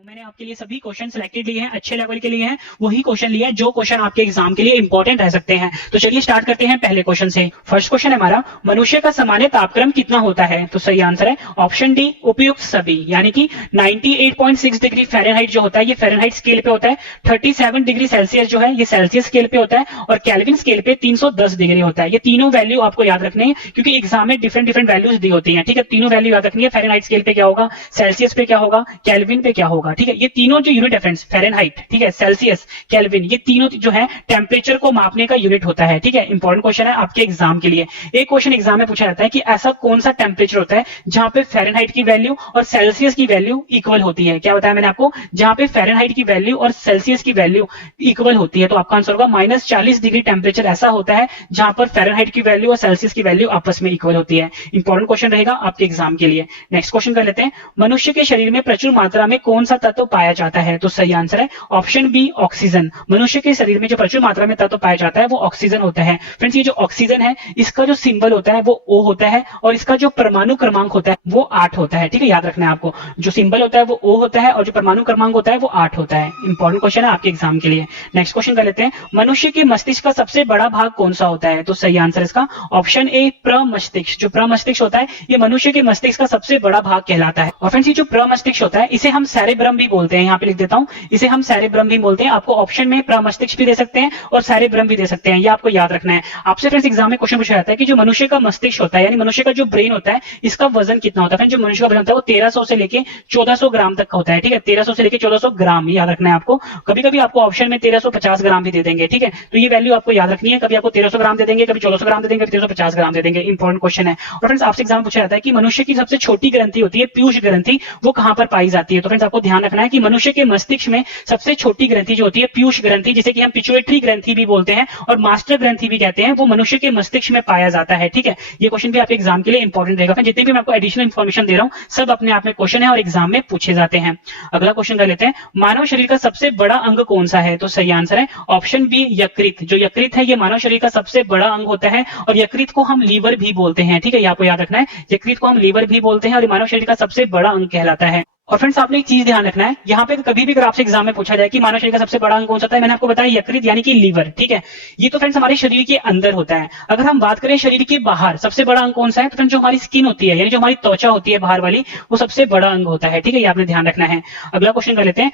मैंने आपके लिए सभी क्वेश्चन सिलेक्टेड लिए हैं, अच्छे लेवल के लिए हैं, वही क्वेश्चन लिए हैं जो क्वेश्चन आपके एग्जाम के लिए इंपॉर्टेंट रह सकते हैं। तो चलिए स्टार्ट करते हैं पहले क्वेश्चन से। फर्स्ट क्वेश्चन है हमारा, मनुष्य का सामान्य तापक्रम कितना होता है? तो सही आंसर है ऑप्शन डी, उपयुक्त सभी, यानी कि 98.6 डिग्री फ़ारेनहाइट जो होता है ये फ़ारेनहाइट स्केल पे होता है, 37 डिग्री सेल्सियस जो है ये सेल्सियस स्केल पे होता है, और केल्विन स्केल पे 310 डिग्री होता है। ये तीनों वैल्यू आपको याद रखने हैं क्योंकि एग्जाम में डिफरेंट डिफरेंट वैल्यूज दी होती हैं। ठीक है, तीनों वैल्यू याद रखनी है। फ़ारेनहाइट स्केल पे क्या होगा, सेल्सियस पे क्या होगा, केल्विन पे क्या होगा। ठीक है, ये तीनों जो यूनिट है फ्रेंड्स, फ़ारेनहाइट, ठीक है, सेल्सियस, केल्विन, ये तीनों जो है टेम्परेचर को मापने का यूनिट होता है। ठीक है, इंपॉर्टेंट क्वेश्चन है आपके एग्जाम के लिए। एक क्वेश्चन एग्जाम में पूछा जाता है कि ऐसा कौन सा टेम्परेचर होता है जहां पे फ़ारेनहाइट की वैल्यू और सेल्सियस की वैल्यू इक्वल होती है? क्या बताया मैंने आपको, जहां पे फ़ारेनहाइट की वैल्यू और सेल्सियस की वैल्यू इक्वल होती है। तो आपका आंसर होगा -40 डिग्री टेम्परेचर ऐसा होता है जहां पर फ़ारेनहाइट की वैल्यू और सेल्सियस की वैल्यू आपस में इक्वल होती है। इंपॉर्टेंट क्वेश्चन रहेगा आपके एग्जाम के लिए। नेक्स्ट क्वेश्चन कर लेते हैं, मनुष्य के शरीर में प्रचुर मात्रा में कौन सा तत्व पाया जाता है? तो सही आंसर है ऑप्शन बी, ऑक्सीजन। मनुष्य के शरीर में जो प्रचुर मात्रा में तत्व पाया जाता है वो ऑक्सीजन होता है। फ्रेंड्स, ये जो ऑक्सीजन है इसका जो सिंबल होता है वो O होता है, और इसका जो परमाणु क्रमांक होता है वो 8 होता है। ठीक है, याद रखना है आपको, जो सिंबल होता है वो O होता है और जो परमाणु क्रमांक होता है वो 8 होता है। इंपॉर्टेंट क्वेश्चन है आपके एग्जाम के लिए। नेक्स्ट क्वेश्चन कर लेते हैं, मनुष्य के मस्तिष्क का सबसे बड़ा भाग कौन सा होता है? तो सही आंसर इसका ऑप्शन ए, प्रमस्तिष्क। जो प्रमस्तिष्क होता है ये मनुष्य के मस्तिष्क का सबसे बड़ा भाग कहलाता है। और फ्रेंड्स, ये जो प्रमस्तिष्क होता है इसे हम सेरेब्रम भी बोलते हैं। यहाँ पे लिख देता हूं, इसे हम सेरेब्रम भी बोलते हैं। आपको ऑप्शन में प्रमस्तिष्क भी दे सकते हैं और सेरेब्रम भी दे सकते हैं, ये आपको याद रखना है। आपसे फ्रेंड्स एग्जाम में क्वेश्चन पूछा जाता है कि जो मनुष्य का मस्तिष्क होता है यानी मनुष्य का जो ब्रेन होता है इसका वजन कितना होता है? फ्रेंड्स, जो मनुष्य का वजन होता है वो 1300 से लेके 1400 ग्राम तक का होता है। ठीक है, 1300 से लेके 1400 ग्राम, याद रखना है आपको। कभी कभी आपको ऑप्शन में 1350 ग्राम भी दे देंगे। ठीक है, तो ये वैल्यू आपको याद रखनी है। कभी आपको 1300 ग्राम दे देंगे, कभी 1400 ग्राम दे देंगे, कभी 1350 ग्राम दे देंगे। इंपॉर्टेंट क्वेश्चन है। और फ्रेंड्स, आपसे एग्जाम में पूछा जाता है कि मनुष्य की सबसे छोटी ग्रंथि होती है पीयूष ग्रंथि, वो कहां पर पाई जाती है? तो फ्रेंड्स, आपको ध्यान रखना है कि मनुष्य के मस्तिष्क में सबसे छोटी ग्रंथि जो होती है पीयूष ग्रंथि, जिसे कि हम पिट्यूटरी ग्रंथि भी बोलते हैं और मास्टर ग्रंथि भी कहते हैं, वो मनुष्य के मस्तिष्क में पाया जाता है। ठीक है, ये क्वेश्चन भी आपके एग्जाम के लिए इंपॉर्टेंट रहेगा। जितने भी मैं आपको एडिशनल इंफॉर्मेशन दे रहा हूं सब अपने आप में क्वेश्चन है और एग्जाम में पूछे जाते हैं। अगला क्वेश्चन कर लेते हैं, मानव शरीर का सबसे बड़ा अंग कौन सा है? तो सही आंसर है ऑप्शन बी, यकृत। जो यकृत है ये मानव शरीर का सबसे बड़ा अंग होता है और यकृत को हम लीवर भी बोलते हैं। ठीक है, ये आपको याद रखना है, यकृत को हम लीवर भी बोलते हैं और मानव शरीर का सबसे बड़ा अंग कहलाता है। और फ्रेंड्स, आपने एक चीज ध्यान रखना है, यहाँ पे कभी भी अगर आपसे एग्जाम में पूछा जाए कि मानव शरीर का सबसे बड़ा अंग कौन सा होता है, मैंने आपको बताया यकृत यानी कि लीवर। ठीक है, ये तो फ्रेंड्स हमारे शरीर के अंदर होता है। अगर हम बात करें शरीर के बाहर सबसे बड़ा अंग कौन सा है, तो फ्रेंड्स जो हमारी स्किन होती है यानी जो हमारी त्वचा होती है बाहर वाली, वो सबसे बड़ा अंग होता है। ठीक है, ये आपने ध्यान रखना है। अगला क्वेश्चन कर लेते हैं,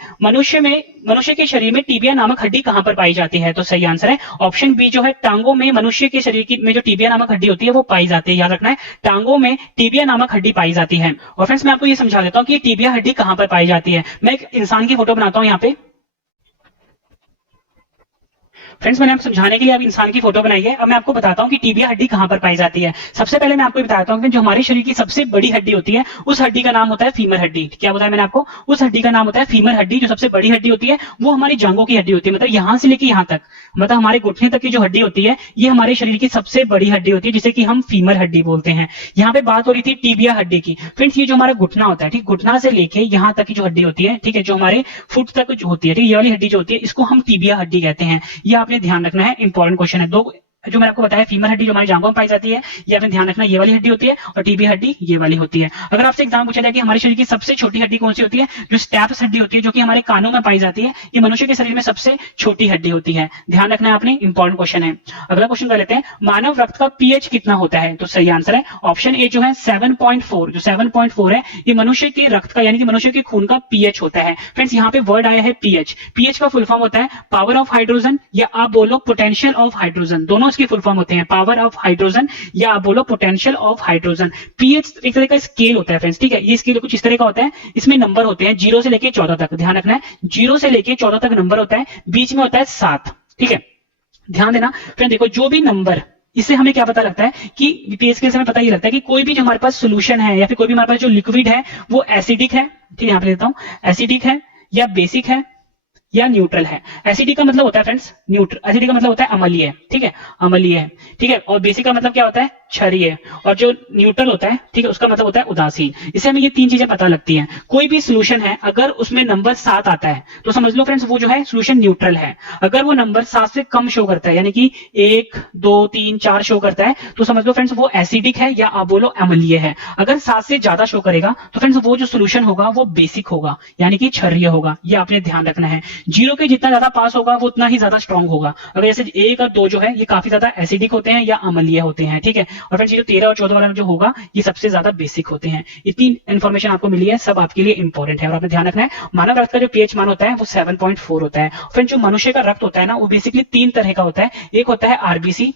मनुष्य के शरीर में टीबिया नामक हड्डी कहां पर पाई जाती है? तो सही आंसर है ऑप्शन बी, जो है टांगों में। मनुष्य के शरीर में जो टीबिया नामक हड्डी होती है वो पाई जाती है, याद रखना है, टांगों में टीबिया नामक हड्डी पाई जाती है। और फ्रेंड्स, मैं आपको ये समझा देता हूं कि टीबिया हड्डी कहां पर पाई जाती है। मैं एक इंसान की फोटो बनाता हूं यहाँ पे। फ्रेंड्स, मैंने आपको समझाने के लिए अब इंसान की फोटो बनाई है। अब मैं आपको बताता हूं कि टीबिया हड्डी कहां पर पाई जाती है। सबसे पहले मैं आपको बताता हूं कि जो हमारे शरीर की सबसे बड़ी हड्डी होती है उस हड्डी का नाम होता है फीमर हड्डी। क्या बताया मैंने आपको, उस हड्डी का नाम होता है फीमर हड्डी। जो सबसे बड़ी हड्डी होती है वो हमारी जांघों की हड्डी होती है, मतलब यहां से लेके यहां तक, मतलब हमारे घुटने तक की जो हड्डी होती है ये हमारे शरीर की सबसे बड़ी हड्डी होती है, जिसे कि हम फीमर हड्डी बोलते हैं। यहाँ पे बात हो रही थी टीबिया हड्डी की। फ्रेंड्स, ये जो हमारा घुटना होता है, ठीक, घुटना से लेके यहाँ तक की जो हड्डी होती है, ठीक है, जो हमारे फुट तक जो होती है, ठीक, ये वाली हड्डी जो होती है इसको हम टीबिया हड्डी कहते हैं। ये आपने ध्यान रखना है, इंपॉर्टेंट क्वेश्चन है। दो जो मैंने आपको बताया, फीमर हड्डी जो हमारी जांघों में पाई जाती है, ये आपने ध्यान रखना, ये वाली हड्डी होती है, और टीबिया हड्डी ये वाली होती है। अगर आपसे एग्जाम पूछा जाए कि हमारे शरीर की सबसे छोटी हड्डी कौन सी होती है, जो स्टेप्स हड्डी होती है जो कि हमारे कानों में पाई जाती है, ये मनुष्य के शरीर में सबसे छोटी हड्डी होती है। ध्यान रखना है आपने, इंपॉर्टेंट क्वेश्चन है। अगला क्वेश्चन कर लेते हैं, मानव रक्त का पीएच कितना होता है? तो सही आंसर है ऑप्शन ए, जो है 7.4। जो 7.4 है ये मनुष्य के रक्त का यानी कि मनुष्य के खून का पीएच होता है। फ्रेंड्स, यहाँ पे वर्ड आया है पीएच। पीएच का फुल फॉर्म होता है पावर ऑफ हाइड्रोजन, या आप बोलो पोटेंशियल ऑफ हाइड्रोजन। दोनों इसके फुल फॉर्म होते हैं, पावर ऑफ हाइड्रोजन या आप बोलो पोटेंशियल ऑफ हाइड्रोजन। पीएच एक तरह का स्केल होता है फ्रेंड्स। ठीक है, ये स्केल कुछ इस तरह का होता है, इसमें नंबर होते हैं 0 से लेके 14 तक। ध्यान रखना है, 0 से लेके 14 तक नंबर होता है, बीच में होता है 7। ठीक है, ध्यान देना फ्रेंड। देखो, जो भी नंबर, इससे हमें क्या पता लगता है कि पीएच स्केल से हमें पता ये लगता है कि कोई भी जो हमारे पास सोल्यूशन है या फिर कोई भी हमारे पास जो लिक्विड है वो एसिडिक है, ठीक है, यहाँ पे लेता हूं, एसिडिक है या बेसिक है या न्यूट्रल है। एसिडिक का मतलब होता है फ्रेंड्स न्यूट्रल, एसिडिक का मतलब होता है अम्लीय, ठीक है, अम्लीय है, ठीक है, और बेसिक का मतलब क्या होता है क्षारीय, और जो न्यूट्रल होता है, ठीक है, उसका मतलब होता है उदासीन। इससे हमें ये तीन चीजें पता लगती हैं। कोई भी सोल्यूशन है अगर उसमें नंबर 7 आता है तो समझ लो फ्रेंड्स वो जो है सोल्यूशन न्यूट्रल है। अगर वो नंबर 7 से कम शो करता है, यानी कि 1 2 3 4 शो करता है, तो समझ लो फ्रेंड्स वो एसिडिक है या आप बोलो अम्लीय है। अगर 7 से ज्यादा शो करेगा तो फ्रेंड्स वो जो सोल्यूशन होगा वो बेसिक होगा, यानी कि क्षारीय होगा। ये आपने ध्यान रखना है। 0 के जितना ज्यादा पास होगा वो उतना ही ज्यादा स्ट्रॉन्ग होगा। अगर जैसे 1 और 2 जो है ये काफी ज्यादा एसिडिक होते हैं या अम्लीय होते हैं, ठीक है। और फ्रेंड्स ये जो 13 और 14 वाला जो होगा ये सबसे ज्यादा बेसिक होते हैं। इतनी इंफॉर्मेशन आपको मिली है, सब आपके लिए इंपॉर्टेंट है और आपने ध्यान रखना है। मानव रक्त का जो पीएच मान होता है वो 7.4 होता है। फ्रेंड्स जो मनुष्य का रक्त होता है ना वो बेसिकली 3 तरह का होता है। एक होता है आरबीसी,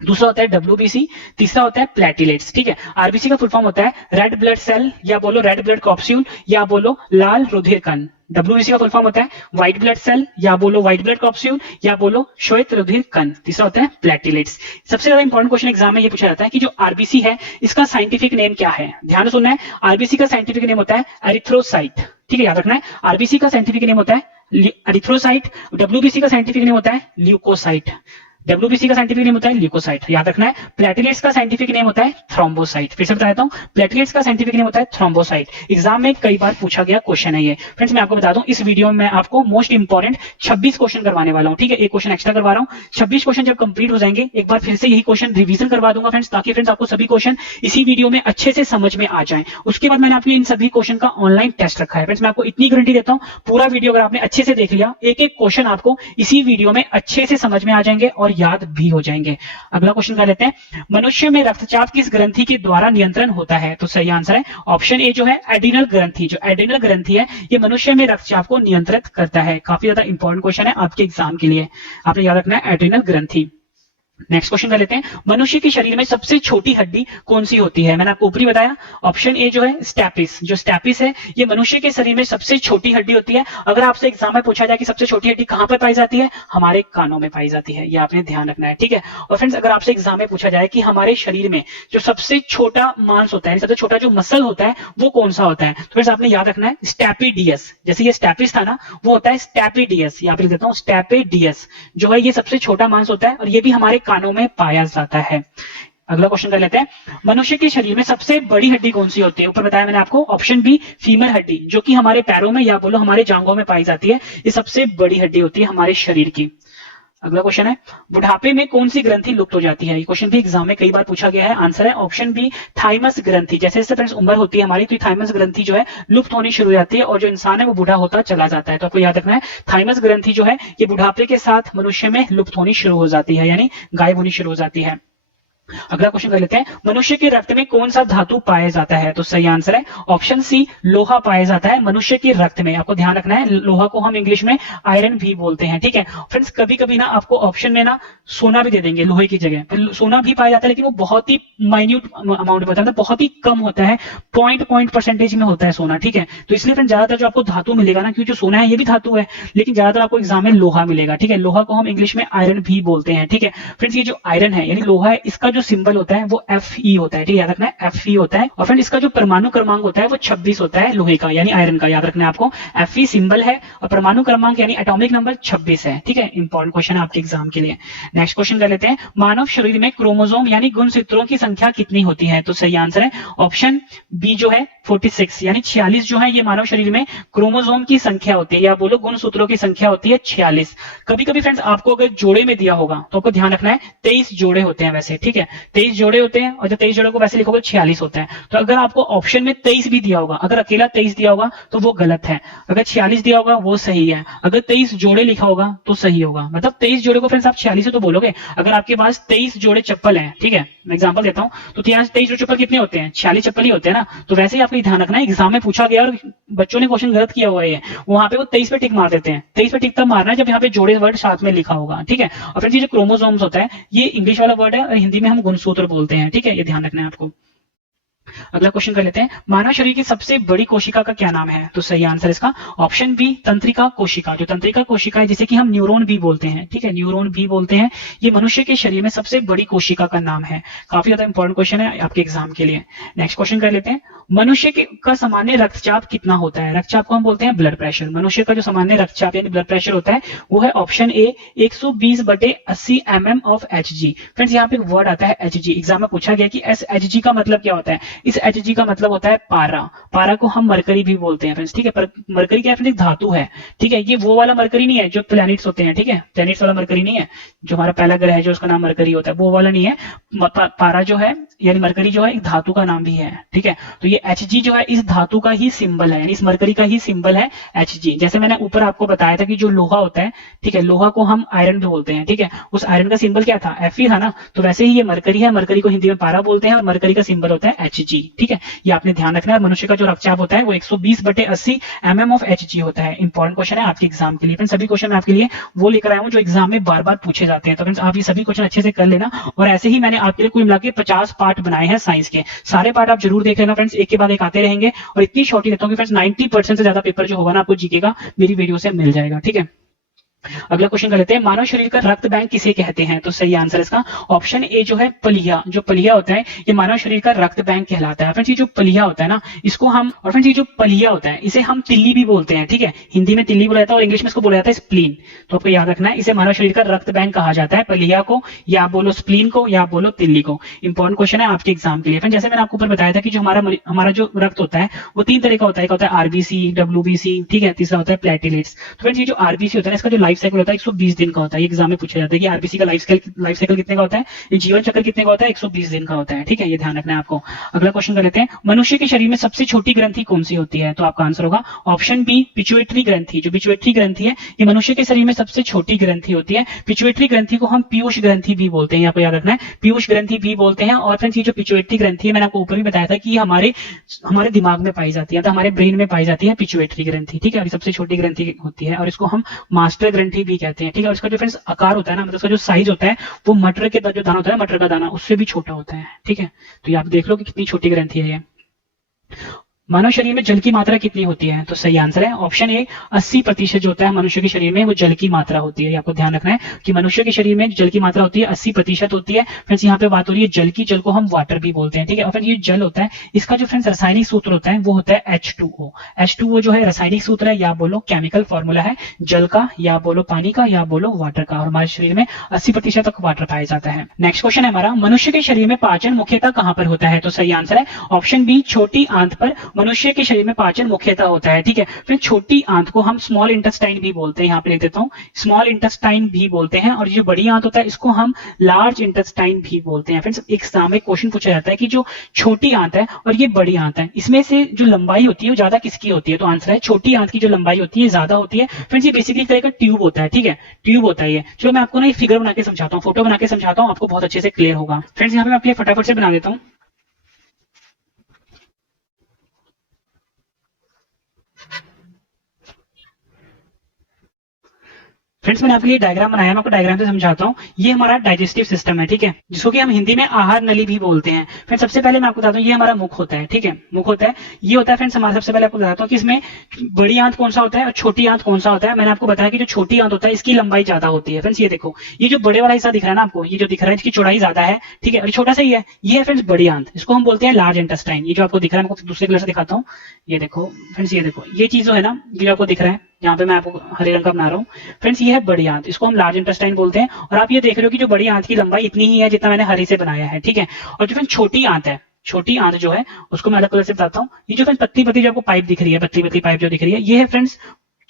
दूसरा होता है डब्ल्यूबीसी, तीसरा होता है प्लेटिलेट्स, ठीक है। आरबीसी का फुल फॉर्म होता है रेड ब्लड सेल या बोलो रेड ब्लड कॉप्स्यूल या बोलो लाल रुधिर कण। डब्ल्यूबीसी का फुल फॉर्म होता है व्हाइट ब्लड सेल या बोलो व्हाइट ब्लड कॉप्स्यूल या बोलो श्वेत रुधिर कण। तीसरा होता है प्लेटिलेट्स। सबसे ज्यादा इंपॉर्टेंट क्वेश्चन एग्जाम में ये पूछा जाता है कि जो आरबीसी है इसका साइंटिफिक नेम क्या है। ध्यान से सुनना है। आरबीसी का साइंटिफिक नेम होता है एरिथ्रोसाइट, ठीक है, याद रखना है। आरबीसी का साइंटिफिक नेम होता है एरिथ्रोसाइट, डब्ल्यूबीसी का साइंटिफिक नेम होता है ल्यूकोसाइट। डब्ल्यूबीसी का साइंटिफिक नेम होता है ल्यूकोसाइट, याद रखना है। प्लेटिलेट्स का साइंटिफिक नेम होता है थ्रोम्बोसाइट। फिर से बता देता हूं, प्लेटिलेट्स का साइंटिफिक नेम होता है थ्रोम्बोसाइट। एग्जाम में कई बार पूछा गया क्वेश्चन है ये। फ्रेंड्स मैं आपको बता दूं इस वीडियो में आपको मोस्ट इंपॉर्टेंट 26 क्वेश्चन करवाने वाला हूं, ठीक है। एक क्वेश्चन एक्स्ट्रा करवा रहा हूं। 26 क्वेश्चन जब कंप्लीट हो जाएंगे एक बार फिर से यही क्वेश्चन रिवीजन करवा दूंगा फ्रेंड्स, ताकि फ्रेंड्स आपको सभी क्वेश्चन इसी वीडियो में अच्छे से समझ में आ जाए। उसके बाद मैंने आपके इन सभी क्वेश्चन का ऑनलाइन टेस्ट रखा है। फ्रेंड्स मैं आपको इतनी गारंटी देता हूं, पूरा वीडियो अगर आपने अच्छे से देख लिया, एक एक क्वेश्चन आपको इसी वीडियो में अच्छे से समझ में आ जाएंगे और याद भी हो जाएंगे। अगला क्वेश्चन कर लेते हैं। मनुष्य में रक्तचाप किस ग्रंथि के द्वारा नियंत्रण होता है। तो सही आंसर है ऑप्शन ए जो है एड्रिनल ग्रंथि। जो एड्रिनल ग्रंथि है ये मनुष्य में रक्तचाप को नियंत्रित करता है। काफी ज्यादा इंपॉर्टेंट क्वेश्चन है आपके एग्जाम के लिए, आपने याद रखना है एड्रिनल ग्रंथि। नेक्स्ट क्वेश्चन कर लेते हैं। मनुष्य के शरीर में सबसे छोटी हड्डी कौन सी होती है। मैंने आपको ऊपरी बताया ऑप्शन ए जो है स्टैपिस। जो स्टैपिस है ये मनुष्य के शरीर में सबसे छोटी हड्डी होती है। अगर आपसे एग्जाम में पूछा जाए कि सबसे छोटी हड्डी कहां पर पाई जाती है, हमारे कानों में पाई जाती है। ये आपने ध्यान रखना है, ठीक है। और फ्रेंड्स अगर आपसे एग्जाम में पूछा जाए कि हमारे शरीर में जो सबसे छोटा मांस होता है, सबसे छोटा जो मसल होता है वो कौन सा होता है, तो फ्रेंड्स आपने याद रखना है स्टैपिडियस। जैसे ये स्टैपिस था ना वो होता है स्टैपिडियस। यहाँ पे लिख देता हूं स्टैपिडियस जो है ये सबसे छोटा मांस होता है और ये भी हमारे कानों में पाया जाता है। अगला क्वेश्चन कर लेते हैं। मनुष्य के शरीर में सबसे बड़ी हड्डी कौन सी होती है। ऊपर बताया मैंने आपको ऑप्शन बी फीमर हड्डी, जो कि हमारे पैरों में या बोलो हमारे जांघों में पाई जाती है। ये सबसे बड़ी हड्डी होती है हमारे शरीर की। अगला क्वेश्चन है बुढ़ापे में कौन सी ग्रंथि लुप्त हो जाती है। ये क्वेश्चन भी एग्जाम में कई बार पूछा गया है। आंसर है ऑप्शन बी थाइमस ग्रंथि। जैसे जैसे फ्रेंड्स उम्र होती है हमारी तो थाइमस ग्रंथि जो है लुप्त होनी शुरू हो जाती है और जो इंसान है वो बूढ़ा होता चला जाता है। तो आपको याद रखना है थाइमस ग्रंथि जो है ये बुढ़ापे के साथ मनुष्य में लुप्त होनी शुरू हो जाती है, यानी गायब होनी शुरू हो जाती है। अगला क्वेश्चन कर लेते हैं। मनुष्य के रक्त में कौन सा धातु पाया जाता है। तो सही आंसर है ऑप्शन सी लोहा पाया जाता है मनुष्य के रक्त में। आपको ध्यान रखना है लोहा को हम इंग्लिश में आयरन भी बोलते हैं, ठीक है। फ्रेंड्स कभी कभी ना आपको ऑप्शन में ना सोना भी दे देंगे लोहे की जगह, तो सोना भी पाया जाता है लेकिन वो बहुत ही माइन्यूट अमाउंट में होता है, बहुत ही कम होता है, पॉइंट परसेंटेज में होता है सोना, ठीक है। तो इसलिए फ्रेंड्स ज्यादातर जो आपको धातु मिलेगा ना, क्योंकि जो सोना है ये भी धातु है, लेकिन ज्यादातर आपको एग्जाम में लोहा मिलेगा, ठीक है। लोहा को हम इंग्लिश में आयरन भी बोलते हैं, ठीक है। फ्रेंड्स ये जो आयरन है यानी लोहा है, इसका जो सिंबल होता है वो Fe होता है, ठीक है, याद रखना है Fe होता है। और फ्रेंड इसका जो परमाणु क्रमांक होता है वो 26 होता है लोहे का यानी आयरन का, याद रखना है आपको। Fe सिंबल है और परमाणु क्रमांक यानी एटॉमिक नंबर 26 है, ठीक है। इंपॉर्टेंट क्वेश्चन है आपके एग्जाम के लिए। नेक्स्ट क्वेश्चन कर लेते हैं। मानव शरीर में क्रोमोसोम यानी गुणसूत्रों की संख्या कितनी होती है। तो सही आंसर है ऑप्शन बी जो है 46 यानी 46 जो है ये मानव शरीर में क्रोमोसोम की संख्या होती है या बोलो गुणसूत्रों की संख्या होती है 46। कभी कभी फ्रेंड्स आपको अगर जोड़े में दिया होगा तो आपको ध्यान रखना है 23 जोड़े होते हैं वैसे, ठीक है, 23 जोड़े होते हैं और जब 23 जोड़े को वैसे लिखोगे 46 होता है। तो अगर आपको ऑप्शन में 23 भी दिया होगा, अगर अकेला 23 दिया होगा तो वो गलत है, अगर 46 दिया होगा वो सही है, अगर 23 जोड़े लिखा होगा तो सही होगा। मतलब 23 जोड़े को फ्रेंड्स आप 46 से तो बोलोगे। अगर आपके पास 23 जोड़े चप्पल हैं, ठीक है, मैं एग्जांपल देता हूं, तो 23 जोड़े चप्पल कितने होते हैं, 46 चप्पल ही होते हैं ना। तो वैसे ही आपको ध्यान रखना है एग्जाम में पूछा गया और बच्चों ने क्वेश्चन गलत किया हुआ है, वहां पे वो 23 पे टिक मार देते हैं। 23 पे टिक तब मारना है जब यहाँ पे जोड़े वर्ड साथ में लिखा होगा, ठीक है। और फ्रेंड्स ये जो क्रोमोसोम्स होता है ये इंग्लिश वाला वर्ड है और हिंदी में हम गुणसूत्र बोलते हैं, ठीक है, ये ध्यान रखना है आपको। अगला क्वेश्चन कर लेते हैं, मानव शरीर की सबसे बड़ी कोशिका का क्या नाम है? तो सही आंसर इसका ऑप्शन बी तंत्रिका कोशिका। जो तंत्रिका कोशिका है जिसे कि हम न्यूरॉन भी बोलते हैं, ठीक है, न्यूरॉन भी बोलते हैं, ये मनुष्य के शरीर में सबसे बड़ी कोशिका का नाम है। काफी ज्यादा इंपॉर्टेंट क्वेश्चन है आपके एग्जाम के लिए। नेक्स्ट क्वेश्चन कर लेते हैं, मनुष्य का सामान्य रक्तचाप कितना होता है? रक्तचाप को हम बोलते हैं ब्लड प्रेशर। मनुष्य का जो सामान्य रक्तचाप यानी ब्लड प्रेशर होता है वो है option A 120/80 mm of Hg। Friends यहाँ पे एक वर्ड आता है Hg, एग्जाम में पूछा गया कि Hg का मतलब क्या होता है? इस Hg का मतलब होता है पारा। पारा को हम मरकरी भी बोलते हैं फ्रेंड्स, ठीक है, पर मरकरी क्या है फ्रेंड्स? धातु है, ठीक है, ये वो वाला मरकरी नहीं है जो प्लैनेट्स होते हैं, ठीक है, प्लैनेट्स वाला मरकरी नहीं है, जो हमारा पहला ग्रह है जो उसका नाम मरकरी होता है, वो वाला नहीं है। पारा जो है यानी मरकरी जो है एक धातु का नाम भी है, ठीक है। तो ये Hg जो है इस धातु का ही सिंबल है, यानी इस मरकरी का ही सिंबल है Hg। जैसे मैंने ऊपर आपको बताया था कि जो लोहा होता है, ठीक है, लोहा को हम आयरन भी बोलते हैं, ठीक है, उस आयरन का सिंबल क्या था? Fe था ना। तो वैसे ही ये मरकरी है, मरकरी को हिंदी में पारा बोलते हैं और मरकरी का सिंबल होता है Hg, ठीक है, ये आपने ध्यान रखना है। मनुष्य का जो रक्तचाप होता है वो 120/80 mm ऑफ Hg होता है। इंपॉर्टेंट क्वेश्चन है आपके एग्जाम के लिए। फ्रेंड्स सभी क्वेश्चन मैं आपके लिए वो लेकर आया हूं जो एग्जाम में बार बार पूछे जाते हैं। तो फ्रेंड्स आप ये सभी क्वेश्चन अच्छे से कर लेना, और ऐसे ही मैंने आपके लिए कुल मिला के 50 पार्ट बनाए हैं साइंस के। सारे पार्ट आप जरूर देख लेना फ्रेंड्स, एक के बाद एक आते रहेंगे, और इतनी शॉर्टी देता हूँ कि फ्रेंड्स 90% से ज्यादा पेपर जो होगा ना आपको जीके का मेरी वीडियो से मिल जाएगा, ठीक है। अगला क्वेश्चन कर लेते हैं, मानव शरीर का रक्त बैंक किसे कहते हैं? तो सही आंसर इसका ऑप्शन ए जो है पलिया। जो पलिया होता है ये मानव शरीर का रक्त बैंक कहलाता है। फ्रेंड्स ये जो पलिया होता है ना इसको हम, और फ्रेंड्स ये जो पलिया होता है इसे हम तिल्ली भी बोलते हैं, ठीक है, हिंदी में तिल्ली बोला जाता है और इंग्लिश में इसको बोला जाता है स्प्लीन। तो आपको याद रखना है, इसे मानव शरीर का रक्त बैंक कहा जाता है, पलिया को, या आप बोलो स्प्लीन को, या आप बोलो तिल्ली को। इंपॉर्टेंट क्वेश्चन है आपके एग्जाम के लिए। फ्रेंड्स जैसे मैंने आपको ऊपर बताया था कि जो हमारा जो रक्त होता है वो 3 तरह का होता है, एक होता है आरबीसी, डब्ल्यूबीसी, ठीक है, तीसरा होता है प्लेटलेट्स। तो फ्रेंड्स ये जो आरबीसी होता है इसका जो लाइफ साइकिल होता है 120 दिन का होता है। एग्जाम में पूछा जाता है कि आरबीसी का लाइफ साइकिल कितने का होता है, ये जीवन चक्र कितने का होता है, 120 दिन का होता है, ठीक है, ये ध्यान रखना है आपको। अगला क्वेश्चन कर लेते हैं, मनुष्य के शरीर में सबसे छोटी ग्रंथि कौन सी होती है? तो आपका आंसर होगा ऑप्शन बी पिट्यूटरी ग्रंथि। जो पिट्यूटरी ग्रंथि है ये मनुष्य के शरीर में सबसे छोटी ग्रंथि होती है। पिट्यूटरी ग्रंथि को हम पीयूष ग्रंथि भी बोलते हैं, आपको याद रखना है, पीयूष ग्रंथि भी बोलते हैं। और फ्रेंड्स ये जो पिट्यूटरी ग्रंथि है मैंने आपको ऊपर भी बताया था कि ये हमारे दिमाग में पाई जाती है, तो हमारे ब्रेन में पाई जाती है पिट्यूटरी ग्रंथि, ठीक है, और सबसे छोटी ग्रंथि होती है, और इसको हम मास्टर ग्रंथि भी कहते हैं, ठीक है। और इसका जो फ्रेंड्स आकार होता है ना, मतलब उसका जो साइज होता है वो मटर के जो दाना होता है, मटर का दाना उससे भी छोटा होता है, ठीक है। तो ये आप देख लो कि कितनी छोटी ग्रंथि है ये। मानव शरीर में जल की मात्रा कितनी होती है? तो सही आंसर है ऑप्शन ए 80% जो होता है मनुष्य के शरीर में वो जल की मात्रा होती है। आपको ध्यान रखना है कि मनुष्य के शरीर में जल की मात्रा होती है 80% होती है। फ्रेंड्स यहाँ पे बात हो रही है जल की, जल को हम वाटर भी बोलते हैं, ठीक है। और फ्रेंड्स ये जल होता है, इसका जो फ्रेंड्स रासायनिक सूत्र होता है वो होता है H2O। H2O जो है रासायनिक सूत्र है, या बोलो केमिकल फॉर्मूला है जल का, या बोलो पानी का, या बोलो वाटर का, और हमारे शरीर में 80% तक वाटर पाया जाता है। नेक्स्ट क्वेश्चन है हमारा, मनुष्य के शरीर में पाचन मुख्यतः कहां पर होता है? तो सही आंसर है ऑप्शन बी छोटी आंत पर मनुष्य के शरीर में पाचन मुख्यतः होता है, ठीक है। फिर छोटी आंत को हम स्मॉल इंटेस्टाइन भी बोलते हैं, यहाँ पे लिख देता हूँ, स्मॉल इंटेस्टाइन भी बोलते हैं। और जो बड़ी आंत होता है इसको हम लार्ज इंटेस्टाइन भी बोलते हैं। फ्रेंड्स एक एग्जाम में क्वेश्चन पूछा जाता है कि जो छोटी आंत है और ये बड़ी आंत है, इसमें से जो लंबाई होती है वो ज्यादा किसकी होती है? तो आंसर है छोटी आंत की जो लंबाई होती है ज्यादा होती है। फ्रेंड्स ये बेसिकली एक तरह का ट्यूब होता है, ठीक है, ट्यूब होता है ये। चलो मैं आपको ना एक फिगर बना के समझाता हूँ, फोटो बना के समझाता हूँ, आपको बहुत अच्छे से क्लियर होगा। फ्रेंड्स यहाँ पे मैं आपके लिए फटाफट से बना देता हूँ। फ्रेंड्स मैंने आपके लिए डायग्राम बनाया, मैं आपको डायग्राम से समझाता हूँ। ये हमारा डाइजेस्टिव सिस्टम है, ठीक है, जिसको कि हम हिंदी में आहार नली भी बोलते हैं। फ्रेंड्स सबसे पहले मैं आपको बताता हूँ ये हमारा मुख होता है, ठीक है, मुख होता है, ये होता है फ्रेंड्स हमारा। सबसे पहले आपको बताता हूँ कि इसमें बड़ी आंत कौन सा होता है और छोटी आंत कौन सा होता है। मैंने आपको बताया कि जो छोटी आंत होता है इसकी लंबाई ज्यादा होती है। फ्रेंड्स ये देखो, ये जो बड़े वाला हिस्सा दिख रहा है ना आपको, ये जो दिख रहा है इसकी चौड़ाई ज्यादा है, ठीक है, और छोटा सा ही है, ये है फ्रेंड्स बड़ी आंत, इसको हम बोलते हैं लार्ज इंटेस्टाइन। ये जो आपको दिख रहा है, मैं दूसरे कलर से दिखाता हूँ, ये देखो फ्रेंड्स, ये देखो ये चीज जो है ना, ये आपको दिख रहा है, यहाँ पे मैं आपको हरे रंग का बना रहा हूँ फ्रेंड्स, ये है बड़ी आंत, इसको हम लार्ज इंटेस्टाइन बोलते हैं। और आप ये देख रहे हो कि जो बड़ी आंत की लंबाई इतनी ही है जितना मैंने हरे से बनाया है, ठीक है। और जो फ्रेंड्स छोटी आंत है, छोटी आंत जो है उसको मैं अलग कलर से बताता हूँ। ये जो फ्रेंड्स पतली पतली जो आपको पाइप दिख रही है, पतली पतली पाइप जो दिख रही है, ये है फ्रेंड्स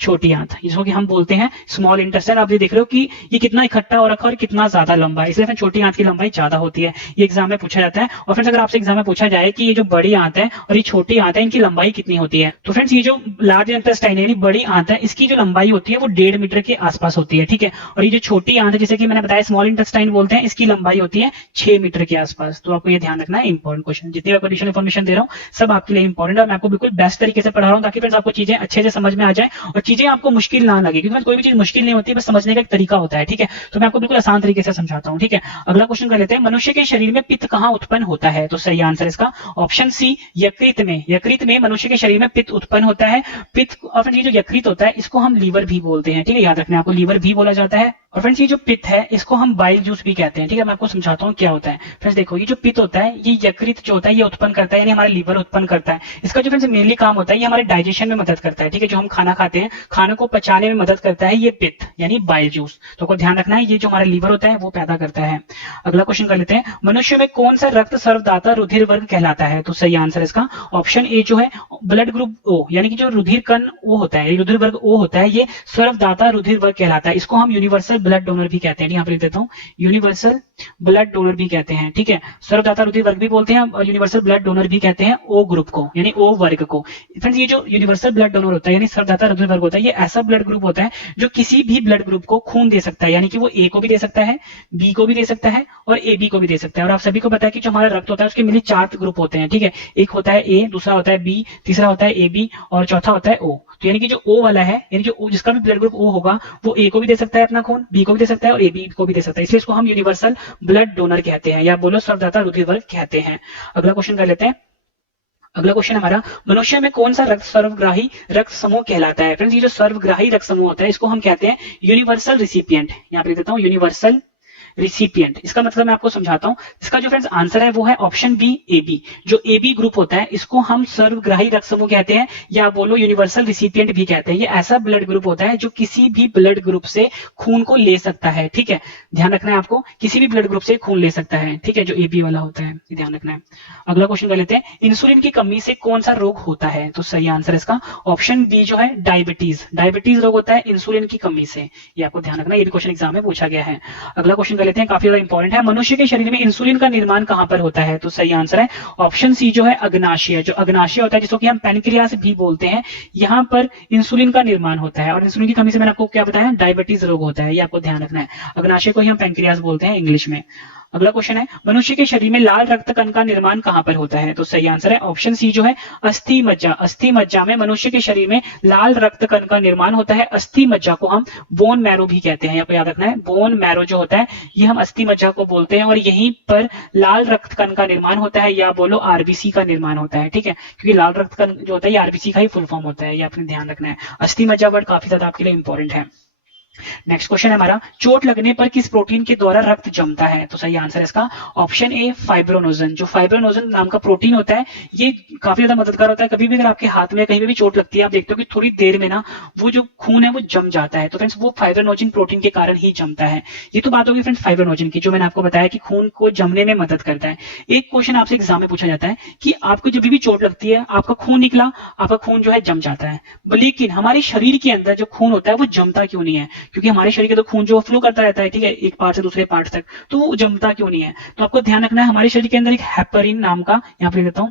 छोटी आंत, जिसको कि हम बोलते हैं स्मॉल इंटेस्टाइन। आप ये देख रहे हो कि ये कितना इकट्ठा हो रखा और कितना ज्यादा लंबा है, इसलिए छोटी आंत की लंबाई ज्यादा होती है। ये एग्जाम में पूछा जाता है। और फ्रेंड्स अगर आपसे एग्जाम में पूछा जाए कि ये जो बड़ी आंत है और ये छोटी आंत है, इनकी लंबाई कितनी होती है, तो फ्रेंड्स ये जो लार्ज इंटेस्टाइन यानी बड़ी आंत है, इसकी जो लंबाई होती है वो 1.5 मीटर के आसपास होती है, ठीक है। और ये जो छोटी आंत है, जैसे कि मैंने बताया स्मॉल इंटेस्टाइन बोलते हैं, इसकी लंबाई होती है 6 मीटर के आसपास। तो आपको ये ध्यान रखना है, इंपॉर्टेंट क्वेश्चन, जितनी मैं एडिशनल इन्फॉर्मेशन दे रहा हूँ सब आपके लिए इंपॉर्टेंट है। मैं आपको बिल्कुल बेस्ट तरीके से पढ़ा रहा हूँ ताकि फ्रेंड्स आपको चीजें अच्छे से समझ में आ जाए और चीजें आपको मुश्किल ना लगे, क्योंकि कोई भी चीज मुश्किल नहीं होती, बस समझने का एक तरीका होता है, ठीक है। तो मैं आपको बिल्कुल आसान तरीके से समझाता हूँ, ठीक है। अगला क्वेश्चन कर लेते हैं, मनुष्य के शरीर में पित्त कहाँ उत्पन्न होता है? तो सही आंसर इसका ऑप्शन सी, यकृत में। यकृत में मनुष्य के शरीर में पित्त उत्पन्न होता है। पित्त और फ्रेंड्स ये जो यकृत होता है इसको हम लीवर भी बोलते हैं, ठीक है, याद रखना आपको, लीवर भी बोला जाता है। और फ्रेंड्स ये जो पित्त है इसको हम बाइल जूस भी कहते हैं, ठीक है। मैं आपको समझाता हूँ क्या होता है। फ्रेंड्स देखो, ये जो पित्त होता है ये यकृत जो होता है ये उत्पन्न करता है, यानी हमारा लीवर उत्पन्न करता है। इसका जो फ्रेंड्स मेनली काम होता है ये हमारे डाइजेशन में मदद करता है, ठीक है। जो हम खाना खाते हैं, खाने को पचाने में मदद करता है ये पित्त यानी बाइल जूस। तो को ध्यान रखना है, ये जो हमारा लीवर होता है वो पैदा करता है। अगला क्वेश्चन कर लेते हैं, मनुष्य में कौन सा रक्त सर्वदाता रुधिर वर्ग कहलाता है? तो सही आंसर इसका ऑप्शन ए जो है ब्लड ग्रुप ओ, यानी कि जो रुधिर कण ओ होता है, रुधिर वर्ग ओ होता है, ये सर्वदाता रुधिर वर्ग कहलाता है। इसको हम यूनिवर्सल ब्लड डोनर भी कहते हैं, यहाँ पर लिख देता हूँ, यूनिवर्सल ब्लड डोनर भी कहते हैं, ठीक है। सर्वदाता रुधिर वर्ग भी बोलते हैं और यूनिवर्सल ब्लड डोनर भी कहते हैं ओ ग्रुप को, यानी ओ वर्ग को। फ्रेंड्स ये जो यूनिवर्सल ब्लड डोनर होता है यानी सर्वदाता रुधिर वर्ग होता है, ये ऐसा ब्लड ग्रुप होता है जो किसी भी ब्लड ग्रुप को खून दे सकता है, यानी कि वो ए को भी दे सकता है, बी को भी दे सकता है और ए बी को भी दे सकता है। और आप सभी को पता है कि जो हमारा रक्त होता है उसके मिली 4 ग्रुप होते हैं, ठीक है। एक होता है ए, दूसरा होता है बी, तीसरा होता है ए बी और चौथा होता है ओ। तो यानी कि जो ओ वाला है, यानी जो ओ जिसका भी ब्लड ग्रुप ओ होगा वो ए को भी दे सकता है अपना खून, बी को भी दे सकता है और ए बी को भी दे सकता है, इसलिए इसको हम यूनिवर्सल ब्लड डोनर कहते हैं या बोलो सर्वदाता रुधिर वर्ग कहते हैं। अगला क्वेश्चन कर लेते हैं। अगला क्वेश्चन हमारा, मनुष्य में कौन सा रक्त सर्वग्राही रक्त समूह कहलाता है? फ्रेंड्स ये जो सर्वग्राही रक्त समूह होता है इसको हम कहते हैं यूनिवर्सल रिसिपिएंट। यहाँ पे लिख देता हूँ यूनिवर्सल रिसिपिएंट। इसका मतलब मैं आपको समझाता हूं। इसका जो फ्रेंड्स आंसर है वो है ऑप्शन बी, ए बी। जो ए बी ग्रुप होता है इसको हम सर्वग्राही रक्त समूह कहते हैं या बोलो यूनिवर्सल रिसिपिएंट भी कहते हैं। ये ऐसा ब्लड ग्रुप होता है जो किसी भी ब्लड ग्रुप से खून को ले सकता है, ठीक है। ध्यान रखना है आपको, किसी भी ब्लड ग्रुप से खून ले सकता है, ठीक है, जो ए बी वाला होता है, ध्यान रखना है। अगला क्वेश्चन कर लेते हैं, इंसुलिन की कमी से कौन सा रोग होता है? तो सही आंसर इसका ऑप्शन बी जो है डायबिटीज। डायबिटीज रोग होता है इंसुलिन की कमी से, ये आपको ध्यान रखना है, ये भी क्वेश्चन एग्जाम में पूछा गया है। अगला क्वेश्चन लेते हैं, काफी ज्यादा इंपॉर्टेंट है, मनुष्य के शरीर में इंसुलिन का निर्माण कहां पर होता है? तो सही आंसर है ऑप्शन सी जो है अग्नाशय। जो अग्नाशय होता है जिसको कि हम पैनक्रियास भी बोलते हैं, यहां पर इंसुलिन का निर्माण होता है। और इंसुलिन की कमी से मैंने आपको क्या बताया, डायबिटीज रोग होता है, ये आपको ध्यान रखना है। अग्नाशय को ही हम पैनक्रियास बोलते हैं इंग्लिश में। अगला क्वेश्चन है, मनुष्य के शरीर में लाल रक्त कण का निर्माण कहां पर होता है? तो सही आंसर है ऑप्शन सी जो है अस्थि मज्जा। अस्थि मज्जा में मनुष्य के शरीर में लाल रक्त कण का निर्माण होता है। अस्थि मज्जा को हम बोन मैरो भी कहते हैं, यहाँ पे याद रखना है, बोन मैरो जो होता है ये हम अस्थि मज्जा को बोलते हैं और यहीं पर लाल रक्त कण का निर्माण होता है या बोलो आरबीसी का निर्माण होता है, ठीक है, क्योंकि लाल रक्त कण जो होता है ये आरबीसी का ही फुल फॉर्म होता है, ये आपने ध्यान रखना है। अस्थि मज्जा वर्ड काफी ज्यादा आपके लिए इंपॉर्टेंट है। नेक्स्ट क्वेश्चन है हमारा, चोट लगने पर किस प्रोटीन के द्वारा रक्त जमता है? तो सही आंसर है इसका ऑप्शन ए फाइब्रोनोजन। जो फाइब्रोनोजन नाम का प्रोटीन होता है ये काफी ज्यादा मददगार होता है। कभी भी अगर आपके हाथ में कहीं पे भी चोट लगती है, आप देखते हो कि थोड़ी देर में ना वो जो खून है वो जम जाता है, तो फ्रेंड्स वो फाइब्रोनोजन प्रोटीन के कारण ही जमता है। ये तो बात होगी फ्रेंड्स फाइब्रोनोजन की, जो मैंने आपको बताया कि खून को जमने में मदद करता है। एक क्वेश्चन आपसे एग्जाम में पूछा जाता है कि आपको जब भी चोट लगती है, आपका खून निकला, आपका खून जो है जम जाता है, लेकिन हमारे शरीर के अंदर जो खून होता है वो जमता क्यों नहीं है? क्योंकि हमारे शरीर के खून जो फ्लो करता रहता है, ठीक है, एक पार्ट से दूसरे पार्ट तक, तो वो जमता क्यों नहीं है? तो आपको ध्यान रखना है, हमारे शरीर के अंदर एक हेपरिन नाम का, यहाँ पे देता हूं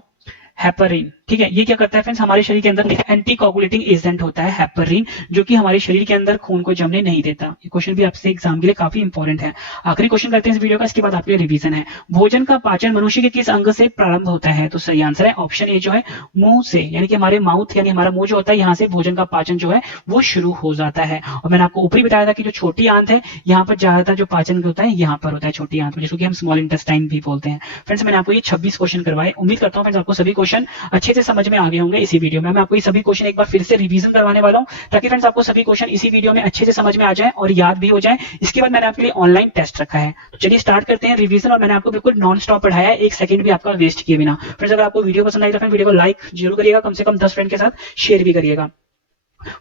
हेपरिन, ठीक है, ये क्या करता है फ्रेंड्स, हमारे शरीर के अंदर एक एंटी कोगुलेटिंग एजेंट होता है हेपरिन, जो कि हमारे शरीर के अंदर खून को जमने नहीं देता। ये क्वेश्चन भी आपसे एग्जाम के लिए काफी इंपॉर्टेंट है। आखिरी क्वेश्चन करते हैं इस वीडियो का, इसके बाद आपके लिए रिवीजन है। भोजन का पाचन मनुष्य के किस अंग से प्रारंभ होता है? तो सही आंसर है ऑप्शन ए जो है मुंह से, यानी कि हमारे माउथ यानी हमारा मुंह जो होता है, यहाँ से भोजन का पाचन जो है वो शुरू हो जाता है। और मैंने आपको ऊपर बताया था कि जो छोटी आंत है यहाँ पर ज्यादातर जो पाचन होता है यहाँ पर होता है, छोटी आंत, जिसको कि हम स्मॉल इंटेस्टाइन भी बोलते हैं। फ्रेंड्स मैंने आपको ये 26 क्वेश्चन करवाए, उम्मीद करता हूँ फ्रेंड्स आपको सभी क्वेश्चन अच्छे से समझ में आ गए होंगे। इसी वीडियो में मैं आपको ये सभी क्वेश्चन एक बार फिर से रिवीजन करवाने वाला हूं, ताकि फ्रेंड्स आपको सभी क्वेश्चन इसी वीडियो में अच्छे से समझ में आ जाए और याद भी हो जाए। इसके बाद मैंने आपके लिए ऑनलाइन टेस्ट रखा है, तो चलिए स्टार्ट करते हैं रिवीजन। और मैंने आपको बिल्कुल नॉन स्टॉप पढ़ाया है, एक सेकंड भी आपका वेस्ट किए बिना। फ्रेंड्स अगर आपको वीडियो पसंद आई तो वीडियो को लाइक जरूर करिएगा, कम से कम 10 फ्रेंड के साथ शेयर भी करिएगा।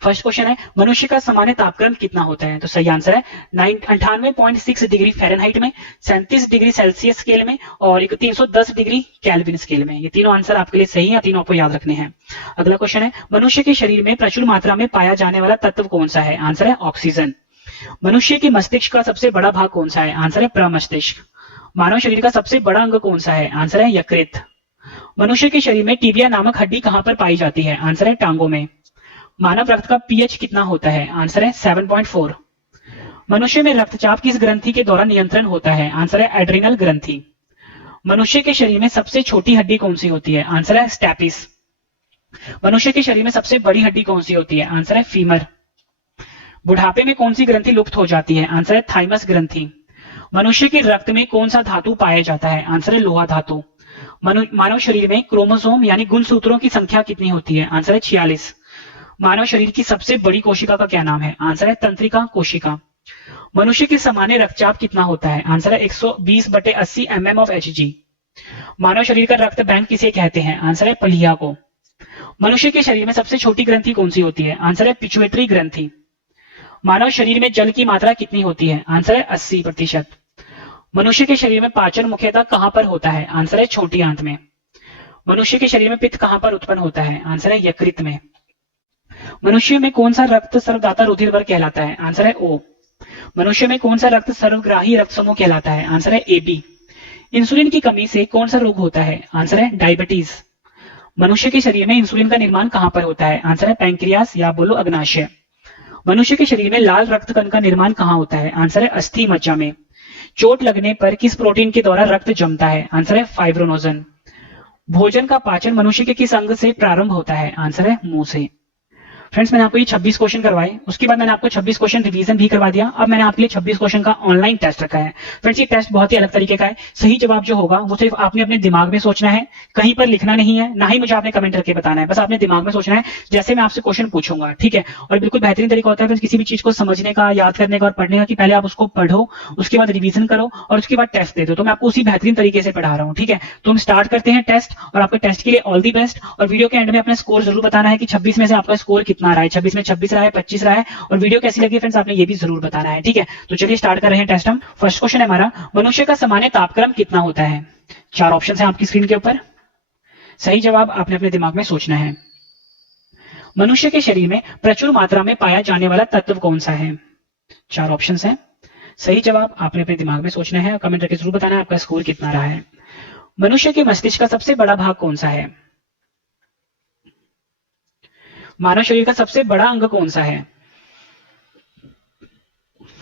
फर्स्ट क्वेश्चन है, मनुष्य का सामान्य तापक्रम कितना होता है? तो सही आंसर है 98.6 डिग्री फ़ारेनहाइट में, 37 डिग्री सेल्सियस स्केल में और 310 डिग्री केल्विन स्केल में। ये तीनों आंसर आपके लिए सही है, तीनों आपको याद रखने हैं। अगला क्वेश्चन है, मनुष्य के शरीर में प्रचुर मात्रा में पाया जाने वाला तत्व कौन सा है? आंसर है ऑक्सीजन। मनुष्य के मस्तिष्क का सबसे बड़ा भाग कौन सा है? आंसर है प्रमस्तिष्क। मानव शरीर का सबसे बड़ा अंग कौन सा है? आंसर है यकृत। मनुष्य के शरीर में टिबिया नामक हड्डी कहां पर पाई जाती है? आंसर है टांगों में। मानव रक्त का पीएच कितना होता है? आंसर है 7.4। मनुष्य में रक्तचाप किस ग्रंथि के द्वारा नियंत्रण होता है? आंसर है एड्रिनल ग्रंथि। मनुष्य के शरीर में सबसे छोटी हड्डी कौन सी होती है? आंसर है स्टैपिस। मनुष्य के शरीर में सबसे बड़ी हड्डी कौन सी होती है? आंसर है फीमर। बुढ़ापे में कौन सी ग्रंथि लुप्त हो जाती है? आंसर है थाइमस ग्रंथि। मनुष्य के रक्त में कौन सा धातु पाया जाता है? आंसर है लोहा धातु। मानव शरीर में क्रोमोसोम यानी गुणसूत्रों की संख्या कितनी होती है? आंसर है 46। मानव शरीर की सबसे बड़ी कोशिका का क्या नाम है? आंसर है तंत्रिका कोशिका। मनुष्य के सामान्य रक्तचाप कितना होता है? आंसर है 120/80 mm ऑफ Hg। मानव शरीर का रक्त बैंक किसे कहते हैं? आंसर है पलिया को। मनुष्य के शरीर में सबसे छोटी ग्रंथि कौन सी होती है? आंसर है पिट्यूटरी ग्रंथि। मानव शरीर में जल की मात्रा कितनी होती है? आंसर है 80%। मनुष्य के शरीर में पाचन मुख्यतः कहां पर होता है? आंसर है छोटी आंत में। मनुष्य के शरीर में पित्त कहां पर उत्पन्न होता है? आंसर है यकृत में। मनुष्य में कौन सा रक्त सर्वदाता रुधिर वर्ग कहलाता है? आंसर है ओ। मनुष्य में कौन सा रक्त सर्वग्राही रक्त समूह कहलाता है? आंसर है AB। इंसुलिन की कमी से कौन सा रोग होता है? आंसर है डायबिटीज। मनुष्य के शरीर में इंसुलिन का निर्माण कहां पर होता है? आंसर है पैंक्रियास या बोलो अग्नाशय। मनुष्य के शरीर में लाल रक्त कण का निर्माण कहां होता है? आंसर है अस्थि मज्जा में। चोट लगने पर किस प्रोटीन के द्वारा रक्त जमता है? आंसर है फाइब्रोनोजन। भोजन का पाचन मनुष्य के किस अंग से प्रारंभ होता है? आंसर है मुंह से। फ्रेंड्स, मैंने आपको ये 26 क्वेश्चन करवाए, उसके बाद मैंने आपको 26 क्वेश्चन रिवीजन भी करवा दिया। अब मैंने आपके लिए 26 क्वेश्चन का ऑनलाइन टेस्ट रखा है। फ्रेंड्स, ये टेस्ट बहुत ही अलग तरीके का है। सही जवाब जो होगा वो सिर्फ आपने अपने दिमाग में सोचना है, कहीं पर लिखना नहीं है, ना ही मुझे आपने कमेंट करके बताना है। बस आपने दिमाग में सोचना है जैसे मैं आपसे क्वेश्चन पूछूंगा, ठीक है। और बिल्कुल बेहतरीन तरीका होता है किसी भी चीज को समझने का, याद करने का और पढ़ने का, कि पहले आप उसको पढ़ो, उसके बाद रिवीजन करो और उसके बाद टेस्ट दे दो। तो मैं आपको उसी बेहतरीन तरीके से पढ़ा रहा हूँ, ठीक है। तो हम स्टार्ट करते हैं टेस्ट, और आपके टेस्ट के लिए ऑल दी बेस्ट। और वीडियो के एंड में अपना स्कोर जरूर बताना है कि 26 में से आपका स्कोर कितना रहा है। 26 में 26 रहा है, 25 रहा है, और वीडियो कैसी लगी फ्रेंड्स आपने ये भी जरूर बताना है, ठीक है। तो चलिए स्टार्ट कर रहे हैं टेस्ट हम। फर्स्ट क्वेश्चन है हमारा, मनुष्य का सामान्य तापक्रम कितना होता है? 4 ऑप्शन है आपकी स्क्रीन के ऊपर। सही जवाब आपने अपने दिमाग में सोचना है। मनुष्य के शरीर में प्रचुर मात्रा में पाया जाने वाला तत्व कौन सा है? 4 ऑप्शन है। सही जवाब आपने अपने दिमाग में सोचना है और कमेंट करके जरूर बताना है आपका स्कोर कितना रहा है। मनुष्य के मस्तिष्क का सबसे बड़ा भाग कौन सा है? मानव शरीर का सबसे बड़ा अंग कौन सा है?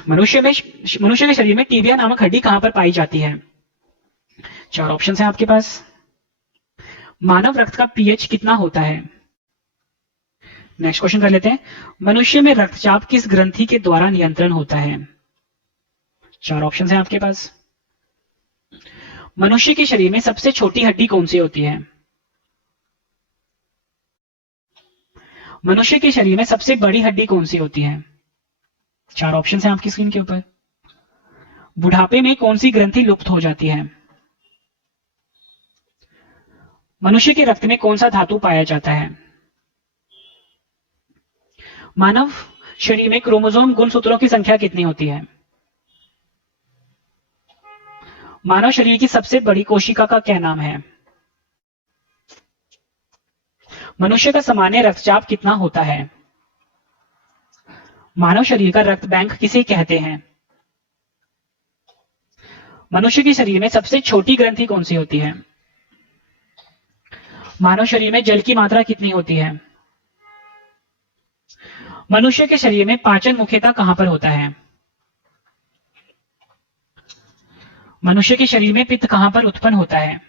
मनुष्य के शरीर में टीबिया नामक हड्डी कहां पर पाई जाती है? 4 ऑप्शन है आपके पास। मानव रक्त का पीएच कितना होता है? नेक्स्ट क्वेश्चन कर लेते हैं। मनुष्य में रक्तचाप किस ग्रंथि के द्वारा नियंत्रण होता है? 4 ऑप्शन है आपके पास। मनुष्य के शरीर में सबसे छोटी हड्डी कौन सी होती है? मनुष्य के शरीर में सबसे बड़ी हड्डी कौन सी होती है? 4 ऑप्शन है आपकी स्क्रीन के ऊपर। बुढ़ापे में कौन सी ग्रंथि लुप्त हो जाती है? मनुष्य के रक्त में कौन सा धातु पाया जाता है? मानव शरीर में क्रोमोसोम गुणसूत्रों की संख्या कितनी होती है? मानव शरीर की सबसे बड़ी कोशिका का क्या नाम है? मनुष्य का सामान्य रक्तचाप कितना होता है? मानव शरीर का रक्त बैंक किसे कहते हैं? मनुष्य के शरीर में सबसे छोटी ग्रंथि कौन सी होती है? मानव शरीर में जल की मात्रा कितनी होती है? मनुष्य के शरीर में पाचन मुख्यतः कहां पर होता है? मनुष्य के शरीर में पित्त कहां पर उत्पन्न होता है?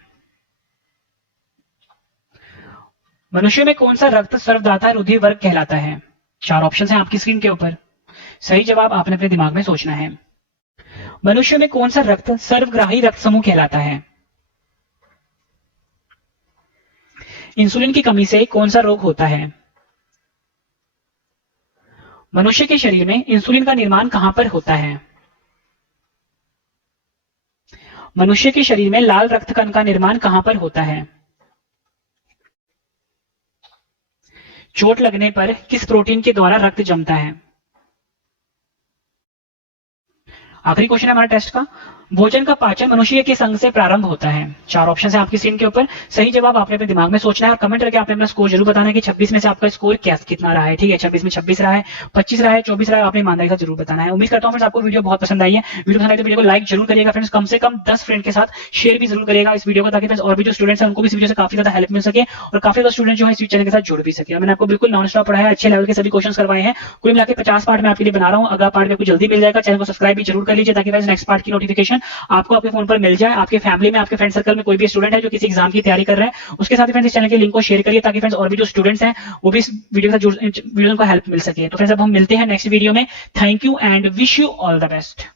मनुष्य में कौन सा रक्त सर्वदाता रुधिर वर्ग कहलाता है? 4 ऑप्शन है आपकी स्क्रीन के ऊपर। सही जवाब आपने अपने दिमाग में सोचना है। मनुष्य में कौन सा रक्त सर्वग्राही रक्त समूह कहलाता है? इंसुलिन की कमी से कौन सा रोग होता है? मनुष्य के शरीर में इंसुलिन का निर्माण कहां पर होता है? मनुष्य के शरीर में लाल रक्त कण का निर्माण कहां पर होता है? चोट लगने पर किस प्रोटीन के द्वारा रक्त जमता है? आखिरी क्वेश्चन है हमारा टेस्ट का। भोजन का पाचन मनुष्य के अंग से प्रारंभ होता है। 4 ऑप्शन है आपकी स्क्रीन के ऊपर। सही जवाब आपने अपने दिमाग में सोचना है और कमेंट करके आपने अपना स्कोर जरूर बताना है कि 26 में से आपका स्कोर कितना रहा है, ठीक है। 26 में 26 रहा है, 25 रहा है, 24 रहा है, आपने ईमानदारी का जरूर बताना है। उम्मीद करता हूं फ्रेंड्स आपको वीडियो बहुत पसंद आई है। वीडियो पसंद आई तो वीडियो को लाइक जरूर करिएगा फ्रेंड्स, कम से कम 10 फ्रेंड के साथ शेयर भी जरूर करिएगा इस वीडियो को, ताकि और भी जो स्टूडेंट्स हैं उनको भी इस वीडियो से काफी ज्यादा हेल्प मिल सके और काफी ज्यादा स्टूडेंट जो है इस चैनल के साथ जुड़ भी सके। मैंने आपको बिल्कुल नॉन स्टॉप पढ़ाया, अच्छे लेवल के सभी क्वेश्चन करवाए हैं। कुल मिलाकर 50 पार्ट में आपके लिए बना रहा हूं। अगला पार्ट में कुछ जल्दी मिल जाएगा। चैनल को सब्सक्राइब भी जरूर कर लीजिए ताकि नेक्स्ट पार्ट की नोटिफिकेशन आपको आपके फोन पर मिल जाए, आपके फैमिली में, आपके फ्रेंड सर्कल में कोई भी स्टूडेंट है जो किसी एग्जाम की तैयारी कर रहा है, उसके साथ फ्रेंड्स इस चैनल के लिंक को शेयर करिए ताकि फ्रेंड्स और भी जो स्टूडेंट्स हैं वो भी इस वीडियो के साथ वीडियो को हेल्प मिल सके। तो फ्रेंड्स अब हम मिलते हैं नेक्स्ट वीडियो में। Thank you and wish you all the best.